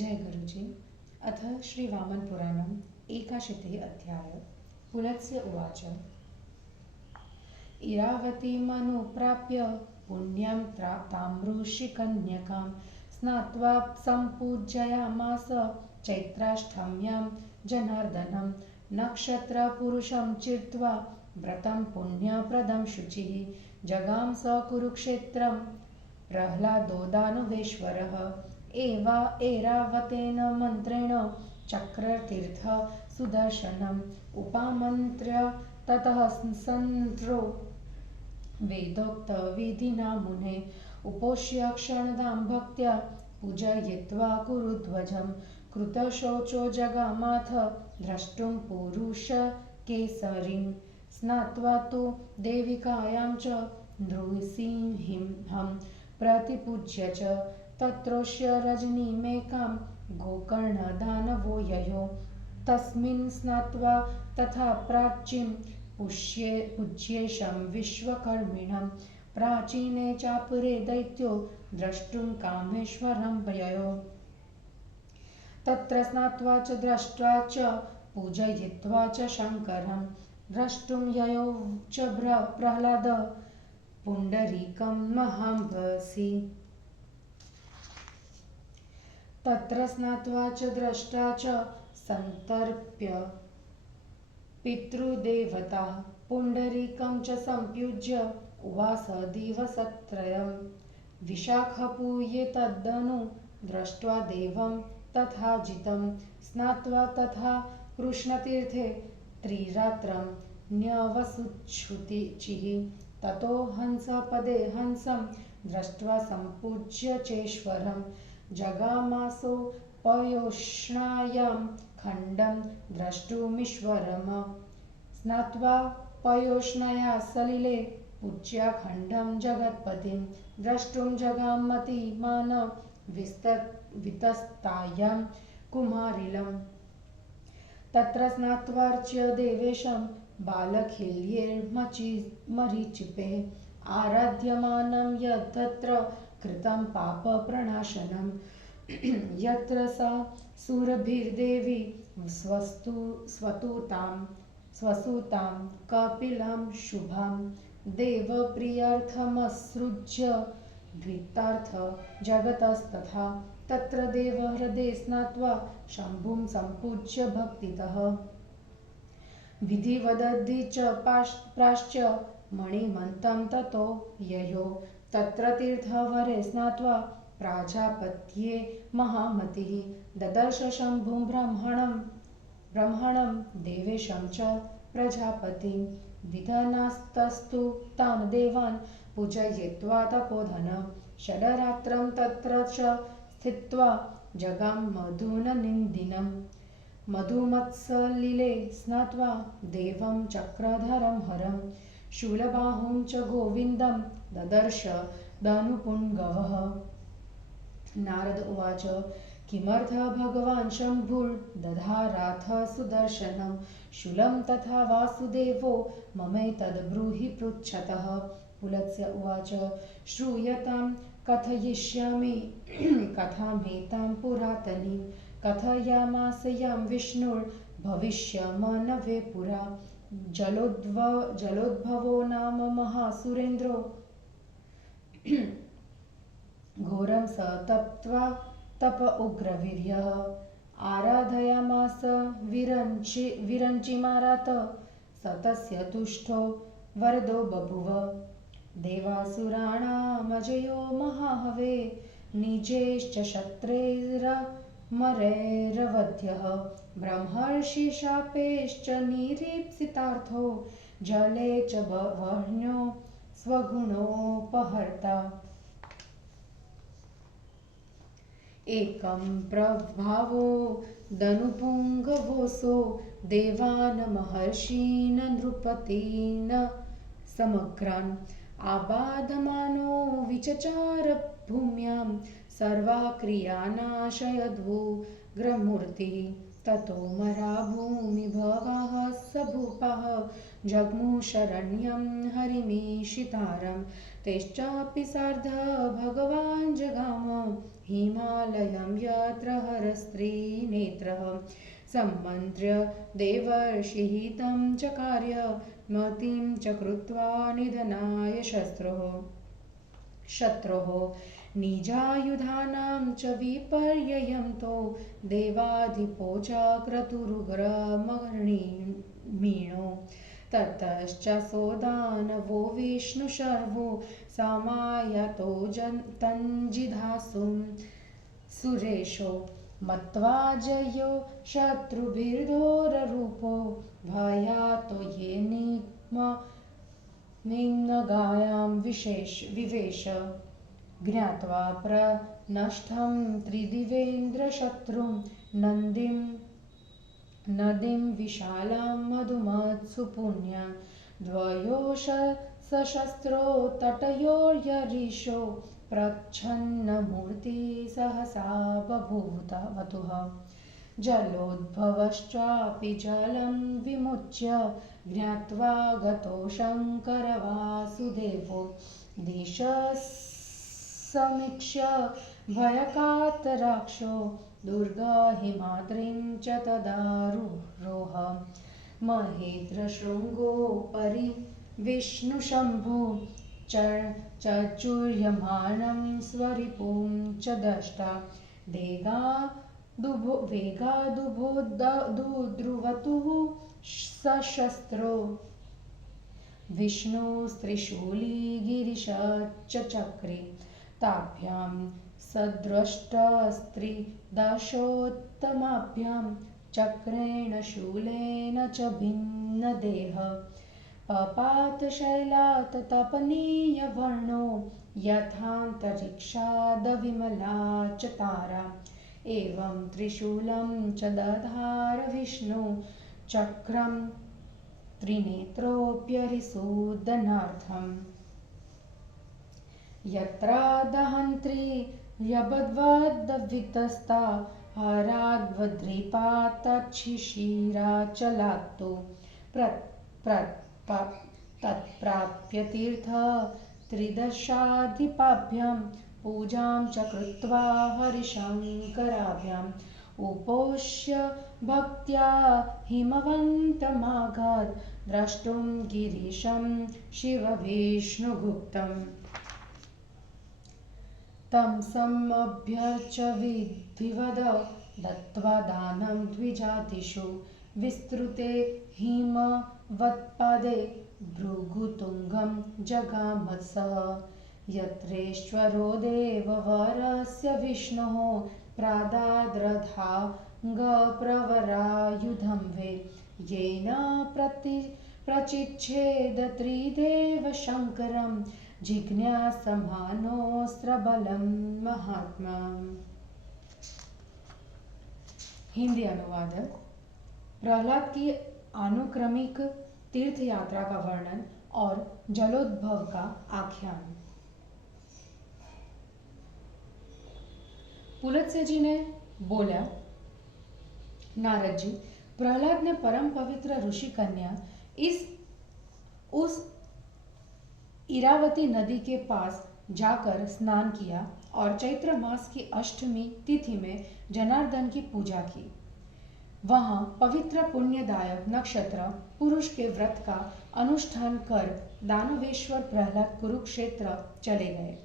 जय गुरुजी। अथ श्रीवामनपुराणम् एकाशीतिः अध्यायः। पुलत्स्य उवाच। इरावतीमनुप्राप्य पुण्यं ताम्रूषिकन्यकां स्नात्वा सम्पूजयामास चैत्राष्टम्यां जनार्दनं नक्षत्रपुरुषं चित्वा व्रतं पुण्यप्रदं शुचिः जगाम स कुरुक्षेत्रं प्रह्लादो दानवेश्वरः एरावतेन मन्त्रेण चक्रतीर्थ सुदर्शनम् उपामन्त्र्य ततः सन्त्रो वेदोक्तविधिना मुने उपोष्य क्षणदां भक्त्या पूजयित्वा कुरुध्वजं कृतशौचो जगामाथ द्रष्टुं पुरुषकेसरीं स्नात्वा तु देविकायां च नृसिंहं प्रतिपूज्य च तत्रोष्य रजनीमेकां गोकर्णदानवो ययो तस्मिन् स्नात्वा तथा प्राचीं पूज्येशं विश्वकर्मिणं प्राचीने चापरे दैत्यो द्रष्टुं कामेश्वरं ययो तत्र स्नात्वा च दृष्ट्वा च पूजयित्वा च शङ्करं द्रष्टुं ययो च प्रह्लाद पुण्डरीकं महाम्भसि तत्र स्नात्वा च द्रष्टा च सन्तर्प्य पितृदेवता पुण्डरीकं च सम्पूज्य उवास दिवसत्रयं विशाखपूये तदनु दृष्ट्वा देवं तथा जितं स्नात्वा तथा कृष्णतीर्थे त्रिरात्रं न्यवसुच्छुचिः ततो हंसपदे हंसं दृष्ट्वा सम्पूज्य चेश्वरं जगामासो पयोष्णायां खण्डं द्रष्टुमीश्वरम् स्नात्वा पयोष्णया सलिले पूज्याखण्डं जगत्पतिं द्रष्टुं जगामतिमान वितस्तायां कुमारिलं तत्र स्नात्वार्च्य देवेशं बालखिल्येर्मरीचिपे आराध्यमानं यत्तत्र कृतं पापप्रणाशनं यत्र सा सुरभिर्देवी स्वसुतां कपिलां शुभां देवप्रियार्थमसृज्य द्वितार्थ जगतस्तथा तत्र देवहृदे स्नात्वा शम्भुं सम्पूज्य भक्तितः विधिवदद्धि च प्राश्च मणिमन्तं ततो ययो तत्र तीर्थवरे स्नात्वा प्राजापत्ये महामतिः ददर्श शम्भुं ब्रह्मणं देवेशं च प्रजापतिं विधनास्तस्तु तान् देवान् पूजयित्वा तपोधनं षडरात्रं तत्र च स्थित्वा जगां मधुननिन्दिनं मधुमत्सलिले स्नात्वा देवं चक्रधरं हरं शूलबाहुं च गोविन्दं ददर्श दानुपुङ्गवः। नारद उवाच। किमर्थ भगवान् शम्भुर्दधाराथ सुदर्शनं शूलं तथा वासुदेवो ममैतद्ब्रूहि पृच्छतः। पुलत्स्य उवाच। श्रूयतां कथयिष्यामि कथामेतां पुरातनीं कथयामास यां विष्णुर्भविष्यमनवे पुरा जलोद्भवो नाम महासुरेन्द्रो घोरं स तप्त्वा तप उग्रवीर्यः आराधयामास विरञ्चिमारात स तस्य तुष्टो वरदो बभूव देवासुराणामजयो महाहवे निजैश्च शत्रैरमरैरवध्यः ब्रह्मर्षिशापैश्च निरीप्सितार्थो जले च वह्न्यो स्वगुणोपहर्ता एकं प्रभावो दनुपुङ्गवोऽसो देवान् महर्षीन् नृपतीन् समग्रान् आबाधमानो विचचार भूम्यां सर्वा क्रियानाशयद्वुग्रमूर्तिः ततो मरा भूमिभवः स भूपः जग्मुः शरण्यं हरिमीशितारं तेश्चापि सार्ध भगवान् जगाम हिमालयं यत्र हरस्त्रीनेत्रः सम्मन्त्र्य देवर्षिः तं चकार्य मतिं च कृत्वा निधनाय शत्रोः निजायुधानां च विपर्ययं तो देवाधिपो च क्रतुरुग्रमणिमीनो ततश्च सोदानवो विष्णुशर्वो समायातो तञ्जिधासुं सुरेशो मत्वा जयो शत्रुभिर्घोररूपो भयातो ये निम्नगायां विवेश ज्ञात्वा प्रनष्टं त्रिदिवेन्द्रशत्रुं नदीं विशालां मधुमत्सु पुण्या द्वयोष सशस्त्रो तटयोर्यरीशो प्रच्छन्नमूर्ति सहसा बभूवतुः जलोद्भवश्चापि जलं विमुच्य ज्ञात्वा गतो शङ्करवासुदेवो दिशसमीक्ष्य भयकातराक्षो दुर्गहिमाद्रिं च तदारोह महेन्द्रशृङ्गोपरि विष्णुशम्भो चर्चुर्यमाणं स्वरिपुं च दष्टा वेगादुभोद्रुवतुः सशस्त्रो विष्णुस्त्रिशूली गिरिशच्चक्रे ताभ्यां सदृष्टस्त्रिदशोत्तमाभ्यां चक्रेण शूलेन च भिन्नदेह पपातशैलात् तपनीयवर्णो यथान्तरिक्षादविमला च तारा एवं त्रिशूलं च दधार विष्णु चक्रं त्रिनेत्रोऽप्यरिसूदनार्थम् यत्रा दहन्त्री यबद्वद्वितस्ता हराद्वद्रीपा तच्छिशिराचलात्तु तत्प्राप्य तीर्थ त्रिदशाधिपाभ्यां पूजां च कृत्वा हरिशङ्कराभ्याम् उपोष्य भक्त्या हिमवन्तमागाद् द्रष्टुं गिरीशं शिवविष्णुगुप्तम् तं समभ्यर्च्य विधिवद दत्त्वा दानं द्विजातिषु विस्तृते हिमवत्पादे भृगुतुङ्गं जगामसः यत्रेश्वरो देववरस्य विष्णोः प्रादाद्रधाङ्गप्रवरायुधं वे येन प्रचिच्छेद त्रिदेवशङ्करं जिज्ञासमानोऽस्त्रबलं महात्मा। हिंदी अनुवाद। प्रहलाद की अनुक्रमिक तीर्थ यात्रा का वर्णन और जलोद्भव का आख्यान। पुलत्स्य जी ने बोला, नारद जी, प्रहलाद ने परम पवित्र ऋषि कन्या उस इरावती नदी के पास जाकर स्नान किया और चैत्र मास की अष्टमी तिथि में जनार्दन की पूजा की। वहां पवित्र पुण्यदायक नक्षत्र पुरुष के व्रत का अनुष्ठान कर दानवेश्वर प्रहलाद कुरुक्षेत्र चले गए।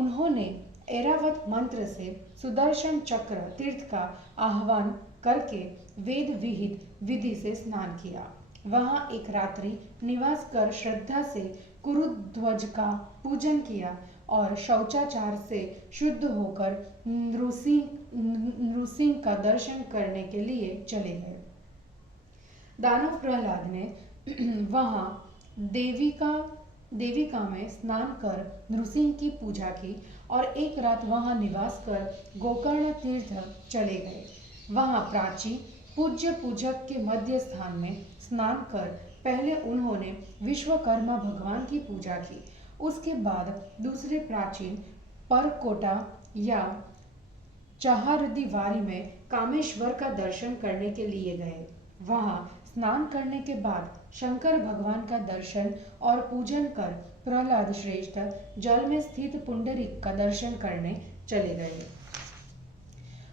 उन्होंने ऐरावत मंत्र से सुदर्शन चक्र तीर्थ का आह्वान करके वेद विहित विधि से स्नान किया। वहां एक रात्रि निवास कर श्रद्धा से कुरुध्वज का पूजन किया और शौचाचार से शुद्ध होकर नृसिंह का दर्शन करने के लिए चले गए। दानव प्रहलाद ने वहां देविका में स्नान कर नृसिंह की पूजा की और एक रात वहां निवास कर गोकर्ण तीर्थ चले गए। वहां प्राची पूज्य पूजक के मध्य स्थान में स्नान कर पहले उन्होंने विश्वकर्मा भगवान की पूजा की। उसके बाद दूसरे प्राचीन परकोटा या चहारदीवारी में कामेश्वर का दर्शन करने के लिए गए। वहां स्नान करने के बाद शंकर भगवान का दर्शन और पूजन कर प्रहलाद श्रेष्ठ जल में स्थित पुंडरीक का दर्शन करने चले गए।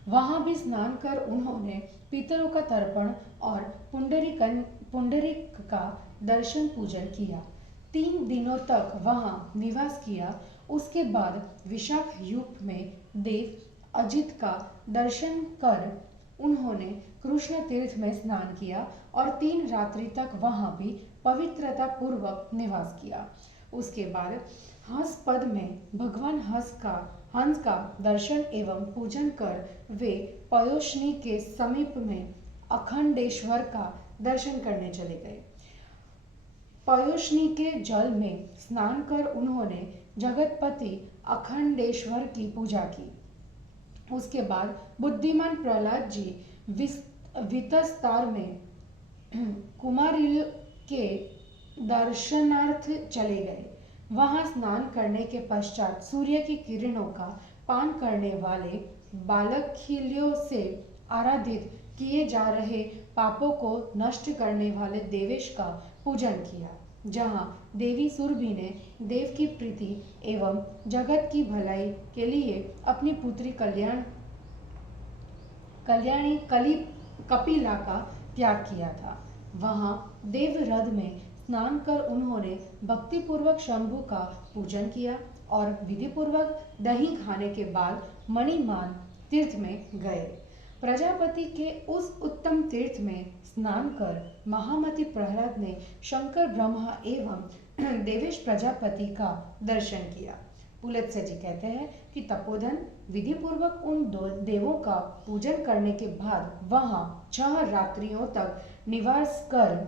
वहां भी स्नान कर उन्होंने पितरों का तर्पण और पुंडरीक का दर्शन पूजन किया। 3 दिनों तक वहां निवास किया। उसके बाद विशाख युग में देव अजित का दर्शन कर उन्होंने कृष्ण तीर्थ में स्नान किया और 3 रात्रि तक वहां भी पवित्रता पूर्वक निवास किया। उसके बाद हंस पद में भगवान हंस का दर्शन एवं पूजन कर वे पयोष्णी के समीप में अखंडेश्वर का दर्शन करने चले गए। पयोष्णी के जल में स्नान कर उन्होंने जगतपति अखंडेश्वर की पूजा की। उसके बाद बुद्धिमान प्रहलाद जी वितस्तार में कुमारिल के दर्शनार्थ चले गए। वहां स्नान करने के पश्चात सूर्य की किरणों का पान करने वाले बालखिल्यों से आराधित किए जा रहे पापों को नष्ट करने वाले देवेश का पूजन किया, जहां देवी सुरभि ने देव की प्रीति एवं जगत की भलाई के लिए अपनी पुत्री कल्याणी कपिला का त्याग किया था। वहां देवरथ में स्नान कर उन्होंने भक्तिपूर्वक शंभु का पूजन किया और विधिपूर्वक दही खाने के बाद मणिमान तीर्थ में गए। प्रजापति के उस उत्तम तीर्थ में स्नान कर महामति प्रहलाद ने शंकर ब्रह्मा एवं देवेश प्रजापति का दर्शन किया। पुलत्स्य जी कहते हैं कि तपोधन विधि पूर्वक उन दो देवों का पूजन करने के बाद वहां 6 रात्रियों तक निवास कर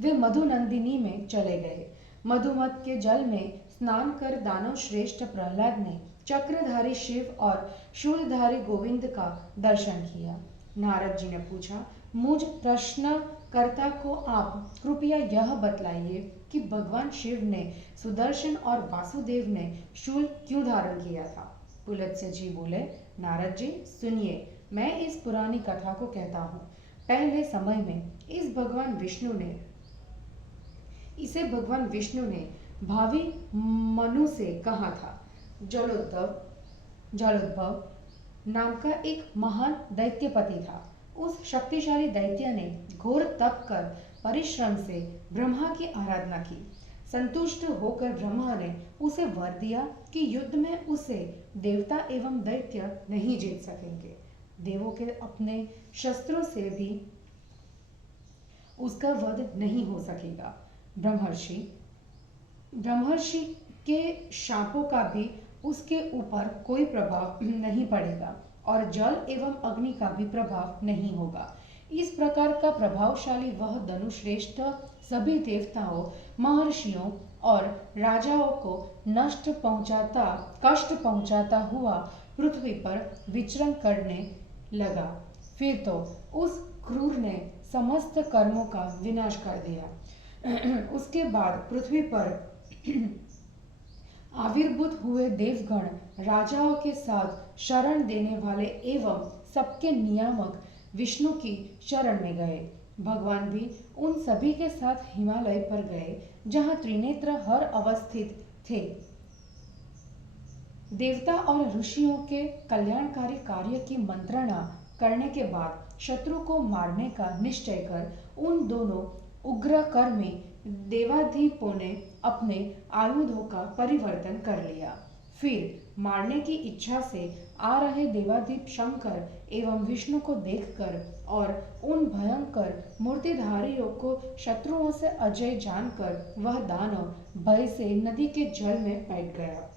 वे मधुनंदिनी में चले गए। मधुमत के जल में स्नान कर दानव श्रेष्ठ प्रहलाद ने चक्रधारी शिव और शूलधारी गोविंद का दर्शन किया। नारद जी ने पूछा, मुझ प्रश्नकर्ता को आप कृपया यह बतलाइए कि भगवान शिव ने सुदर्शन और वासुदेव ने शूल क्यों धारण किया था। पुलत्स्य जी बोले, नारद जी सुनिए, मैं इस पुरानी कथा को कहता हूँ। पहले समय में इसे भगवान विष्णु ने भावी मनु से कहा था। जलोद्भव नाम का एक महान दैत्यपति था। उस शक्तिशाली दैत्य ने घोर तप कर परिश्रम से ब्रह्मा की आराधना की। संतुष्ट होकर ब्रह्मा ने उसे वर दिया कि युद्ध में उसे देवता एवं दैत्य नहीं जीत सकेंगे। देवों के अपने शस्त्रों से भी उसका वध नहीं हो सकेगा। ब्रह्मर्षि के शापों का भी उसके ऊपर कोई प्रभाव नहीं पड़ेगा और जल एवं अग्नि का भी प्रभाव नहीं होगा। इस प्रकार का प्रभावशाली वह धनुश्रेष्ठ सभी देवताओं, महर्षियों और राजाओं को कष्ट पहुंचाता हुआ पृथ्वी पर विचरण करने लगा। फिर तो उस क्रूर ने समस्त कर्मों का विनाश कर दिया। उसके बाद पृथ्वी पर आविर्भूत हुए देवगण राजाओं के साथ शरण देने वाले एवं सबके नियामक विष्णु की शरण में गए। भगवान भी उन सभी के साथ हिमालय पर गए, जहां त्रिनेत्र हर अवस्थित थे। देवता और ऋषियों के कल्याणकारी कार्य की मंत्रणा करने के बाद शत्रु को मारने का निश्चय कर उन दोनों उग्रकर्मी देवाधिपों ने अपने आयुधों का परिवर्तन कर लिया। फिर मारने की इच्छा से आ रहे देवाधिप शंकर एवं विष्णु को देखकर और उन भयंकर मूर्तिधारियों को शत्रुओं से अजय जानकर वह दानव भय से नदी के जल में बैठ गया।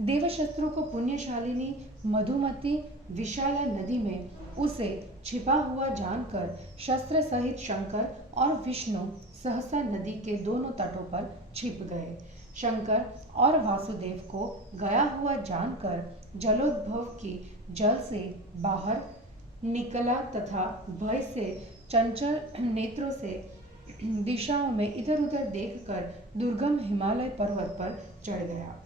देवशत्रु को पुण्यशालिनी मधुमती विशाला नदी में उसे छिपा हुआ जानकर शस्त्र सहित शंकर और विष्णु सहसा नदी के दोनों तटों पर छिप गए। शंकर और वासुदेव को गया हुआ जानकर जलोद्भव की जल से बाहर निकला तथा भय से चंचल नेत्रों से दिशाओं में इधर उधर देखकर दुर्गम हिमालय पर्वत पर चढ़ गया।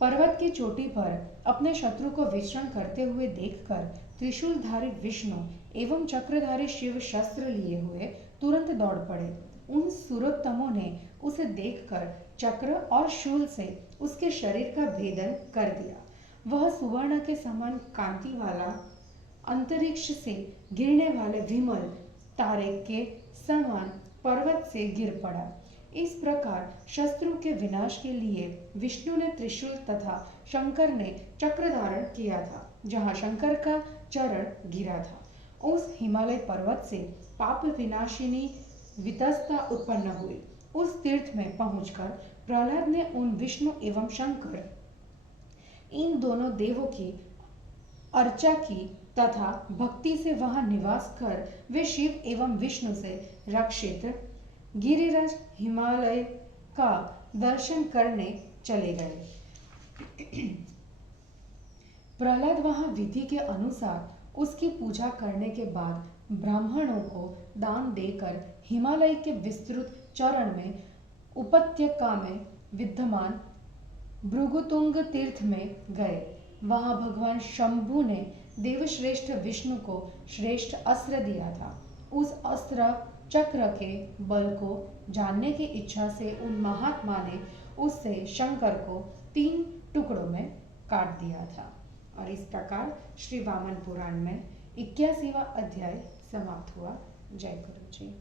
पर्वत की चोटी पर अपने शत्रु को विचरण करते हुए देखकर त्रिशूलधारी विष्णु एवं चक्रधारी शिव शस्त्र लिए हुए तुरंत दौड़ पड़े। उन सुरोत्तमों ने उसे देखकर चक्र और शूल से उसके शरीर का भेदन कर दिया। वह सुवर्ण के समान कांति वाला, अंतरिक्ष से गिरने वाले विमल तारे के समान पर्वत से गिर पड़ा। इस प्रकार शत्रु के विनाश के लिए विष्णु ने त्रिशूल तथा शंकर ने चक्र धारण किया था। जहाँ शंकर का चरण गिरा था, उस हिमालय पर्वत से पाप विनाशिनी वितस्ता उत्पन्न हुई। उस तीर्थ में पहुंचकर प्रहलाद ने उन विष्णु एवं शंकर, इन दोनों देवों की अर्चा की तथा भक्ति से वहां निवास कर वे शिव एवं विष्णु से रक्षित गिरिराज हिमालय का दर्शन करने चले गए। प्रहलाद वहां विधि के अनुसार उसकी पूजा करने के बाद ब्राह्मणों को दान देकर हिमालय के विस्तृत चरण में उपत्यका में विद्यमान भृगुतुंग तीर्थ में गए। वहां भगवान शंभु ने देवश्रेष्ठ विष्णु को श्रेष्ठ अस्त्र दिया था। उस अस्त्र चक्र के बल को जानने की इच्छा से उन महात्मा ने उससे शंकर को 3 टुकड़ों में काट दिया था। और इस प्रकार श्री वामन पुराण में 81वां अध्याय समाप्त हुआ। जय गुरु जी।